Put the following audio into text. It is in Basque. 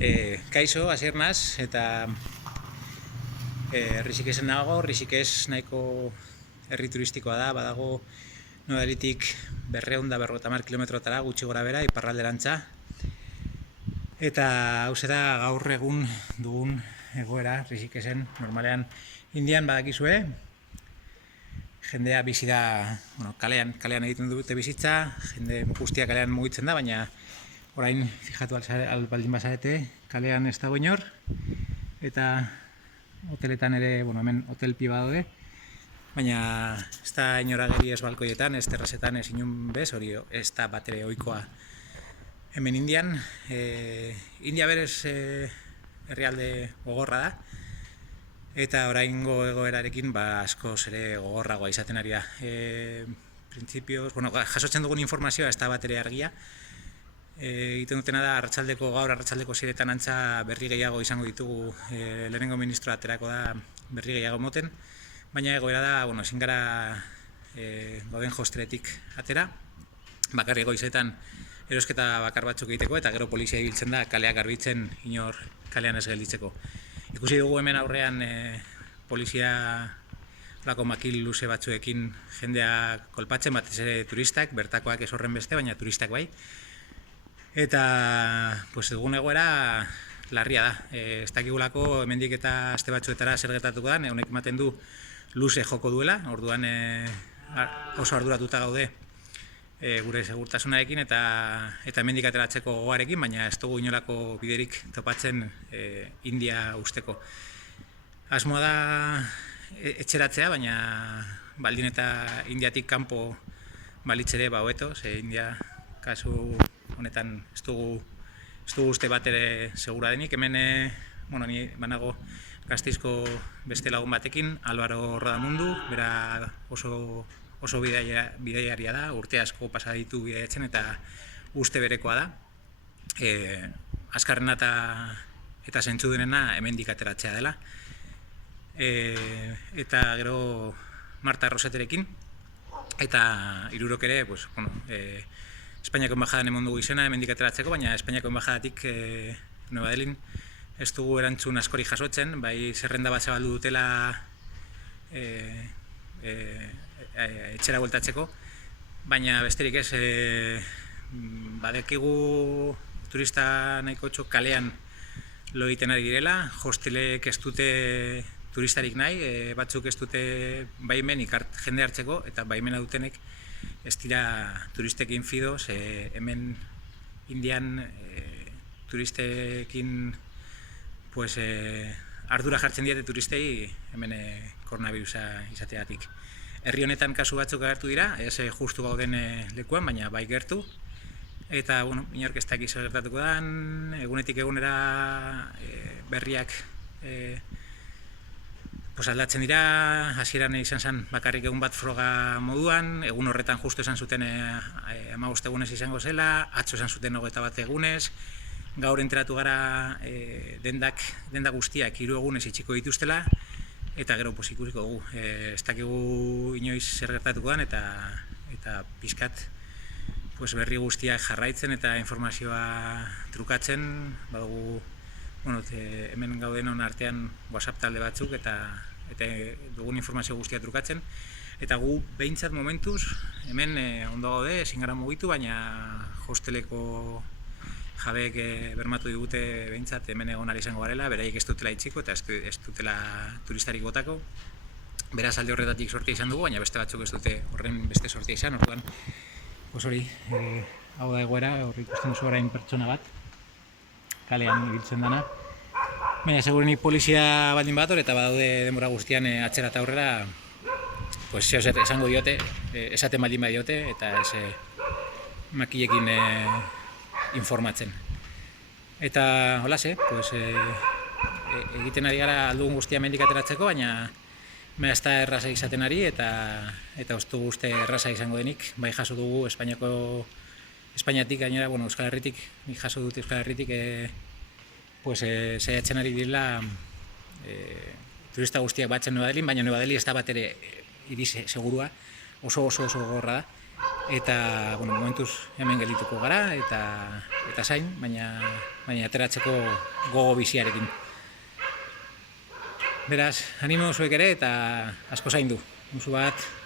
Kaixo, Asier naz, eta Rixikesen nago. Rixikes nahiko herri turistikoa da, badago Nobedalitik 250 kilometrotara gutxi gora bera, iparralderantza. Eta hau da gaur egun dugun egoera Rixikesen. Normalean Indian badakizue, jendea bizi da, kalean egiten dute bizitza, jende guztia kalean mugitzen da, baina orain fijatu baldin bazarete, kalean ez dago inor, eta hoteletan ere, hemen hotel pi badaude, baina ez da inor ageri ez balkoietan, ez terrasetan, ez inun bez, hori ez da bat ere ohikoa hemen Indian. India berez herrialde gogorra da, eta oraingo egoerarekin askoz ere gogorragoa izaten ari da. Printzipioz, jasotzen dugun informazioa ez da bat ere argia. Egiten dutena da gaur arratsaldeko 7etan antza berri gehiago izango ditugu, lehenengo ministroa aterako da berri gehiago moten, baina egoera da, ezin gara gauden hosteletik atera, bakarrik goizetan erosketa bakar batzuk egiteko, eta gero polizia ibiltzen da kaleak garbitzen inor kalean ez gelditzeko. Ikusi dugu hemen aurrean polizia lako makil luze batzuekin jendea kolpatzen, batez ere turistak, bertakoak ez horren beste, baina turistak bai. Eta dugun egoera larria da. Ez dakigulako hemendik eta aste batzuetara zer gertatuko da, honek ematen du luze joko duela, orduan oso arduratuta gaude gure segurtasunarekin eta hemendik ateratzeko gogoarekin, baina ez dugu inolako biderik topatzen India usteko. Asmoa da etxeratzea, baina baldin eta Indiatik kanpo balitzere hobeto, ze India kasu honetan ez dugu uste bat ere segura denik. Hemen ni banago Gasteizko beste lagun batekin, Álvaro Rodamundu, bera oso bidaiaria da, urte asko pasa ditu bidaiatzen eta uste berekoa da. Azkarrena eta zentzudunena hemendik ateratzea dela. Eta gero Marta Roseterekin, eta hirurok ere, Espainiako enbajadan emon dugu izena hemendik ateratzeko, baina Espainiako enbajadatik Nueva Delhin ez dugu erantzun askori jasotzen, bai zerrenda bat zabaldu dutela etxera bueltatzeko, baina besterik ez, badekigu turista nahiko txok kalean lo egiten ari direla, hostelek ez dute turistarik nahi, batzuk ez dute baimenik jende hartzeko, eta baimena dutenek ez dira turistekin fidoz. Hemen Indian turistekin ardura jartzen diete turistei hemen koronavirusa izateatik. Herri honetan kasu batzuk agertu dira, ez justu gauden lekuan, baina bai gertu. Eta, inork ez dakiz gertatuko dan, egunetik egunera berriak aldatzen dira. Hasieran izan zen bakarrik egun bat froga moduan, egun horretan justu esan zuten 15 egunez izango zela, atzo esan zuten 21 egunez, gaur enteratu gara denda guztiak 3 egunez itxiko dituztela, eta gero ikusiko dugu. Ez dakigu inoiz zer gertatuko dan, eta pixkat berri guztiak jarraitzen eta informazioa trukatzen, badugu hemen gaudenon artean WhatsApp talde batzuk eta dugun informazio guztia trukatzen, eta gu behintzat momentuz hemen ondo gaude, ezin gara mugitu, baina hosteleko jabeek bermatu digute behintzat hemen egon ari izango garela, beraiek ez dutela itxiko eta ez dutela turistarik botako. Beraz alde horretatik sortia izan dugu, baina beste batzuk ez dute horren beste sortia izan, orduan hori, hau da egoera, hori ikusten duzu orain pertsona bat kalean ibiltzen dana. Baina segurenik polizia baldin bat eta badaude denbora guztian atzera eta aurrera esango diote, esaten baldin badiote, eta ez makilekin informatzen. Eta holase, egiten ari gara aldugun guztia hemendik ateratzeko, baina ez da erraza izaten ari, eta ez dugu uste erraza izango denik. Bai jaso dugu Espainiatik, gainera, Euskal Herritik, nik jaso dut Euskal Herritik, saiatzen ari direla turista guztiak batzen Nueva Delhin, baina Nueva Delhi ez da bat ere hiri segurua, oso gogorra da. eta momentuz hemen geldituko gara eta zain, baina ateratzeko gogo biziarekin. Beraz, animo zuek ere eta asko zaindu. Musu bat.